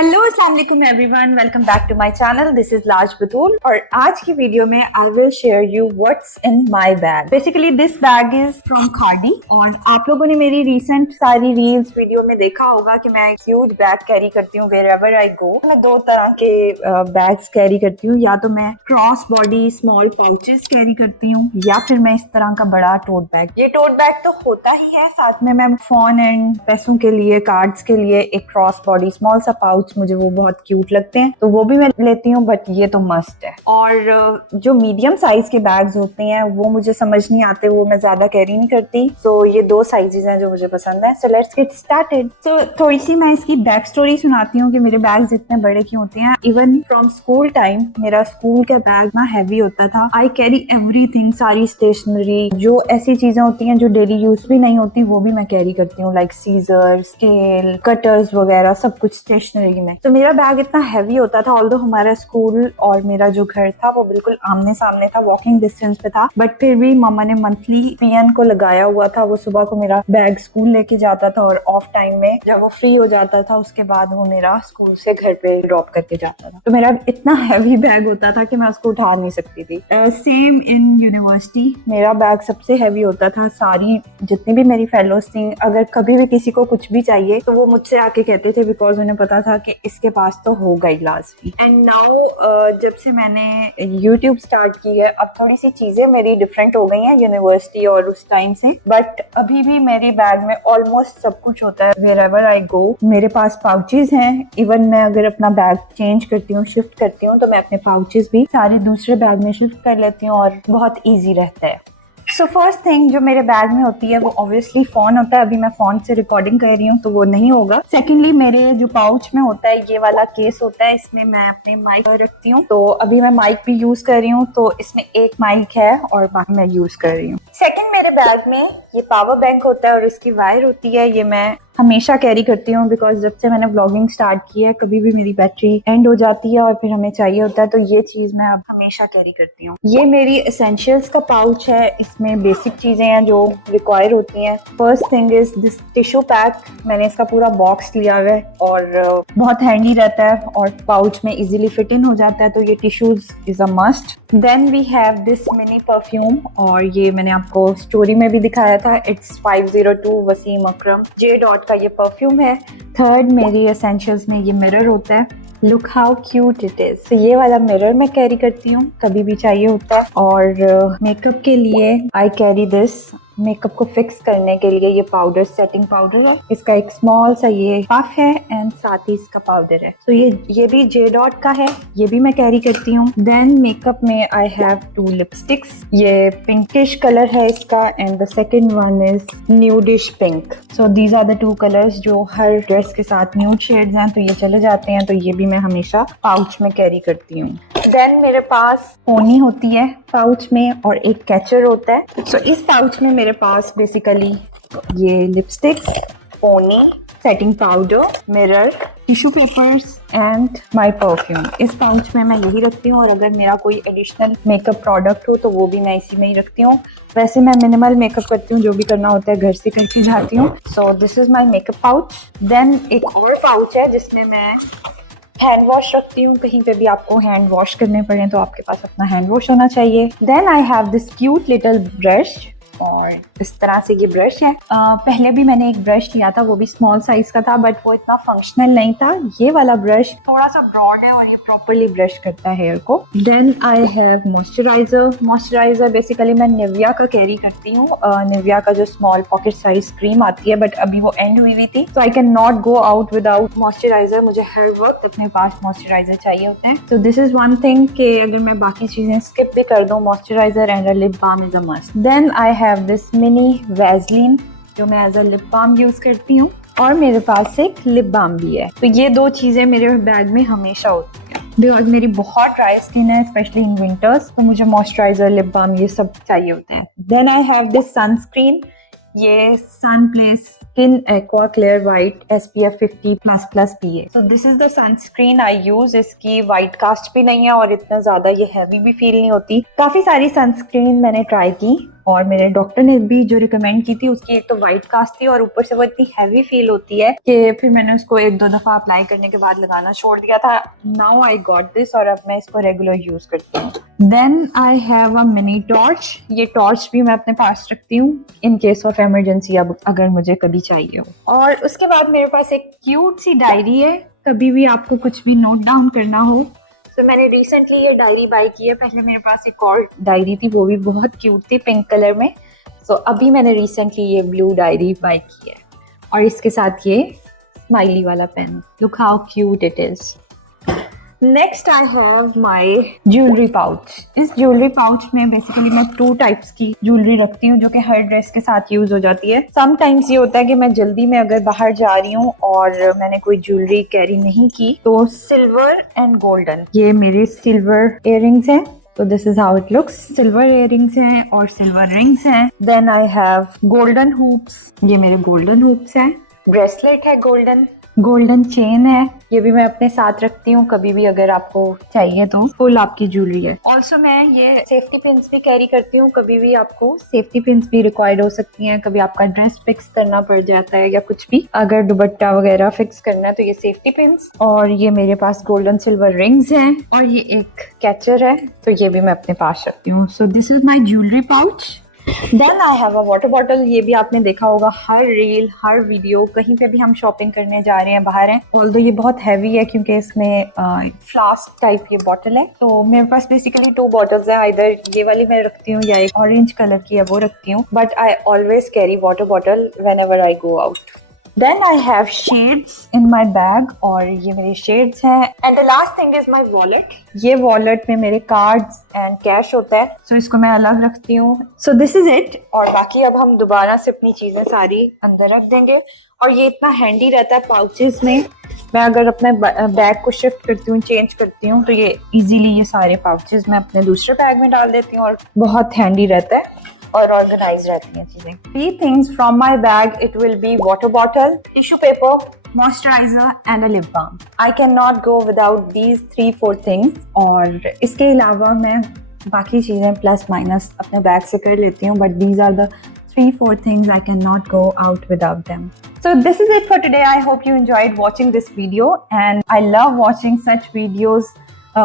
Hello अस्सलाम वालेकुम everyone, welcome back to my channel. This is Laaj Batool और आज की वीडियो में I will share you what's in my bag. Basically this bag is from Khadi और आप लोगों ने मेरी रिसेंट सारी रील्स वीडियो में देखा होगा कि मैं एक ह्यूज बैग कैरी करती हूँ वेयर एवर आई गो। मैं दो तरह के बैग्स कैरी करती हूँ, या तो मैं cross body small pouches carry करती हूँ या फिर मैं इस तरह का बड़ा टोट बैग। ये टोट बैग तो होता ही है, साथ में मैं फोन एंड पैसों के लिए, कार्ड्स के लिए एक क्रॉस बॉडी स्मॉल सा पाउच, मुझे वो बहुत क्यूट लगते हैं तो वो भी मैं लेती हूँ, बट ये तो मस्ट है। और जो मीडियम साइज के बैग्स होते हैं वो मुझे समझ नहीं आते, वो मैं ज्यादा कैरी नहीं करती। तो ये दो साइजेस हैं जो मुझे पसंद है। So let's get started. तो थोड़ी सी मैं इसकी बैक स्टोरी सुनाती हूँ कि मेरे बैग्स इतने बड़े क्यों होते हैं। इवन फ्रॉम स्कूल टाइम मेरा स्कूल का बैग इतना हैवी होता था। आई कैरी एवरीथिंग, सारी स्टेशनरी, जो ऐसी चीजें होती हैं जो डेली यूज भी नहीं होती वो भी मैं कैरी करती हूँ, लाइक सीजर, स्केल, कटर्स वगैरह, सब कुछ स्टेशनरी में। तो मेरा बैग इतना हैवी होता था, ऑल्दो हमारा स्कूल और मेरा जो घर था वो बिल्कुल आमने सामने था, वॉकिंग डिस्टेंस पे था, बट फिर भी मामा ने मंथली पीएन को लगाया हुआ था। वो सुबह को मेरा बैग स्कूल लेके जाता था और ऑफ टाइम में जब वो फ्री हो जाता था उसके बाद वो मेरा स्कूल से घर पे ड्रॉप करके जाता था। तो मेरा इतना हैवी बैग होता था कि मैं उसको उठा नहीं सकती थी। सेम इन यूनिवर्सिटी मेरा बैग सबसे हैवी होता था। सारी जितनी भी मेरी फेलोज थी, अगर कभी भी किसी को कुछ भी चाहिए तो वो मुझसे आके कहते थे, बिकॉज उन्हें पता था कि इसके पास तो होगा ही लाजमी। एंड नाउ जब से मैंने यूट्यूब स्टार्ट की है, अब थोड़ी सी चीजें मेरी डिफरेंट हो गई हैं यूनिवर्सिटी और उस टाइम से, बट अभी भी मेरी बैग में ऑलमोस्ट सब कुछ होता है वेयर एवर आई गो। मेरे पास पाउचेस हैं, इवन मैं अगर अपना बैग चेंज करती हूँ, शिफ्ट करती हूँ, तो मैं अपने पाउचेस भी सारे दूसरे बैग में शिफ्ट कर लेती हूँ और बहुत ईजी रहता है। सो फर्स्ट थिंग जो मेरे बैग में होती है वो ऑब्वियसली फोन होता है। अभी मैं फोन से रिकॉर्डिंग कर रही हूँ तो वो नहीं होगा। सेकेंडली मेरे जो पाउच में होता है ये वाला केस होता है, इसमें मैं अपने माइक रखती हूँ। तो अभी मैं माइक भी यूज कर रही हूँ, तो इसमें एक माइक है और बाकी मैं यूज कर रही हूँ। सेकेंड मेरे बैग में ये पावर बैंक होता है और इसकी वायर होती है, ये मैं हमेशा कैरी करती हूँ, बिकॉज जब से मैंने व्लॉगिंग स्टार्ट की है कभी भी मेरी बैटरी एंड हो जाती है और फिर हमें चाहिए होता है, तो ये चीज मैं अब हमेशा कैरी करती हूँ। ये मेरी एसेंशियल्स का पाउच है, इसमें बेसिक चीजें हैं जो रिक्वायर होती हैं। First thing is this tissue pack. मैंने इसका पूरा बॉक्स लिया हुआ है और बहुत हैंडी रहता है और पाउच में इजीली फिट इन हो जाता है, तो ये tissues is a must. Then we have this mini perfume, और ये मैंने आपको स्टोरी में भी दिखाया था। It's 502 Wasim Akram J dot का ये परफ्यूम है। थर्ड मेरी एसेंशियल्स में ये मिरर होता है। Look how cute it is. तो ये वाला मिरर मैं कैरी करती हूँ, कभी भी चाहिए होता है। और मेकअप के लिए आई कैरी दिस। मेकअप को फिक्स करने के लिए ये पाउडर, सेटिंग पाउडर है, इसका एक स्मॉल सा ये पफ है एंड साथ ही इसका पाउडर है। तो ये भी जे डॉट का है, ये भी मैं कैरी करती हूँ। देन मेकअप में आई हैव 2 लिपस्टिक्स। ये पिंकिश कलर है इसका and the second one is nudish pink. So these are the 2 colours जो हर ड्रेस के साथ न्यूड शेड्स हैं, तो ये चले जाते हैं, तो ये भी मैं हमेशा पाउच में कैरी करती हूँ। देन मेरे पास पोनी होती है पाउच में और एक कैचर होता है। सो इस पाउच में मेरे पास बेसिकली ये lipsticks, pony, setting powder, mirror, tissue papers and my perfume. इस पाउच में मैं यही रखती हूँ, और अगर मेरा कोई एडिशनल मेकअप प्रोडक्ट हो तो वो भी मैं इसी में ही रखती हूँ। वैसे मैं मिनिमल मेकअप करती हूँ, जो भी करना होता है घर से करके जाती हूँ। So this is my makeup pouch. Then एक और पाउच है जिसमें मैं हैंड वॉश रखती हूँ। कहीं पे भी आपको हैंड वॉश करने पड़े तो आपके पास अपना हैंड वॉश होना चाहिए। Then I have this cute little brush, और इस तरह से ये ब्रश है। पहले भी मैंने एक ब्रश लिया था, वो भी स्मॉल साइज का था, बट वो इतना फंक्शनल नहीं था। ये वाला ब्रश थोड़ा सा ब्रॉड है और ये प्रॉपरली ब्रश करता है हेयर को। Then I have moisturiser. Moisturiser basically मैं निविया का कैरी करती हूँ। निविया का जो स्मॉल पॉकेट साइज क्रीम आती है, बट अभी वो एंड हुई थी, तो I can not go out without moisturiser. मुझे हर वक्त अपने पास मॉइस्चराइजर चाहिए होते हैं। तो दिस इज वन थिंग कि अगर मैं बाकी चीजें स्किप भी कर दूं, moisturiser and a lip balm is a must. Then I have this mini Vaseline जो मैं as a lip balm use करती हूँ, और मेरे पास एक लिप बाम भी है। तो ये 2 चीजें मेरे बैग में हमेशा होती हैं, बिकॉज मेरी बहुत ड्राई स्किन है, स्पेशली इन विंटर्स, तो मुझे मॉइस्चराइजर, लिप बाम ये सब चाहिए होते हैं। Then I have this sunscreen. ये Sunplay skin aqua clear white SPF 50++ PA। so this is the sunscreen I use। इसकी वाइट कास्ट भी नहीं है और इतना ज्यादा ये हैवी भी फील नहीं होती। काफी सारी सनस्क्रीन मैंने ट्राई की और मेरे डॉक्टर ने भी जो रिकमेंड की थी उसकी एक तो वाइट कास्ट थी और ऊपर से वो इतनी हैवी फील होती है कि फिर मैंने उसको 1-2 दफा अप्लाई करने के बाद लगाना छोड़ दिया था। नाउ आई गॉट दिस और अब मैं इसको रेगुलर यूज करती हूँ। Then I have a mini torch. ये टॉर्च भी मैं अपने पास रखती हूँ इन केस ऑफ इमरजेंसी, अब अगर मुझे कभी चाहिए हो। और उसके बाद मेरे पास एक क्यूट सी डायरी है, कभी भी आपको कुछ भी नोट डाउन करना हो। तो मैंने रिसेंटली ये डायरी बाय की है। पहले मेरे पास एक और डायरी थी, वो भी बहुत क्यूट थी पिंक कलर में। सो अभी मैंने रिसेंटली ये ब्लू डायरी बाय की है और इसके साथ ये स्माइली वाला pen. Look how cute it is. Next I have my jewellery pouch. इस ज्वेलरी पाउच में बेसिकली मैं 2 टाइप्स की ज्वेलरी रखती हूँ जो कि हर ड्रेस के साथ यूज हो जाती है। समटाइम्स ये होता है कि मैं जल्दी में अगर बाहर जा रही हूँ और मैंने कोई ज्वेलरी कैरी नहीं की तो सिल्वर एंड गोल्डन, ये मेरे सिल्वर इयररिंग्स हैं। तो this is how it looks. Silver earrings हैं और सिल्वर रिंग्स हैं। Then I have golden hoops, ये मेरे गोल्डन हुप्स हैं। ब्रेसलेट है गोल्डन, गोल्डन चेन है, ये भी मैं अपने साथ रखती हूँ कभी भी अगर आपको चाहिए तो। फुल आपकी ज्वेलरी है। ऑल्सो मैं ये सेफ्टी पिन्स भी कैरी करती हूँ, कभी भी आपको सेफ्टी पिन्स भी रिक्वायर्ड हो सकती हैं। कभी आपका ड्रेस फिक्स करना पड़ जाता है या कुछ भी, अगर दुपट्टा वगैरह फिक्स करना है तो ये सेफ्टी पिन्स। और ये मेरे पास गोल्डन सिल्वर रिंग्स हैं और ये एक कैचर है, तो ये भी मैं अपने पास रखती हूँ। So this is my jewellery pouch. Then I have a water bottle. ये भी आपने देखा होगा हर रील, हर वीडियो, कहीं पे भी हम शॉपिंग करने जा रहे हैं, बाहर हैं। ऑल्दो ये बहुत हैवी है क्योंकि इसमें फ्लास्क टाइप ये बॉटल है। तो मेरे पास बेसिकली 2 बॉटल्स हैं, इधर ये वाली मैं रखती हूँ या एक ऑरेंज कलर की है वो रखती हूँ। But I always carry water bottle when ever I go out. Then I have shades in my bag और ये मेरे shades हैं। And the last thing is my wallet. ये wallet में मेरे cards and cash होता है, so इसको मैं अलग रखती हूँ। So this is it। और बाकी अब हम दोबारा से अपनी चीजें सारी अंदर रख देंगे। और ये इतना हैंडी रहता है पाउचेस में। मैं अगर अपने बैग को शिफ्ट करती हूँ, चेंज करती हूँ, तो ये इजीली ये सारे पाउचेस मैं अपने दूसरे बैग में डाल देती हूँ और बहुत हैंडी रहता है और ऑर्गेनाइज रहती हैं चीजें। 3 things from my bag, it will be water bottle, tissue paper, moisturizer and a lip balm. I cannot go without these 3-4 things। और इसके अलावा मैं बाकी चीजें प्लस माइनस अपने बैग से कर लेती हूँ, but these are the 3-4 things I cannot go out without them. So this is it for today. I hope you enjoyed watching this video and I love watching such videos,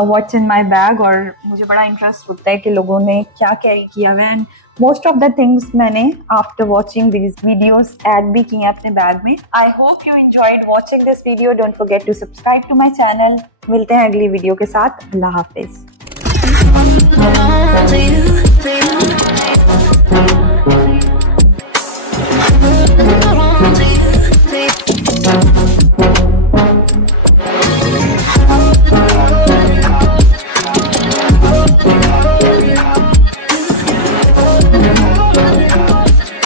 what's in my bag। और मुझे बड़ा interest होता है कि लोगों ने क्या carry किया हुआ है। And most of the things मैंने after watching these videos add भी किए अपने बैग में। I hope you enjoyed watching this video. Don't forget to subscribe to my channel. मिलते हैं अगली वीडियो के साथ। अल्लाह हाफिज।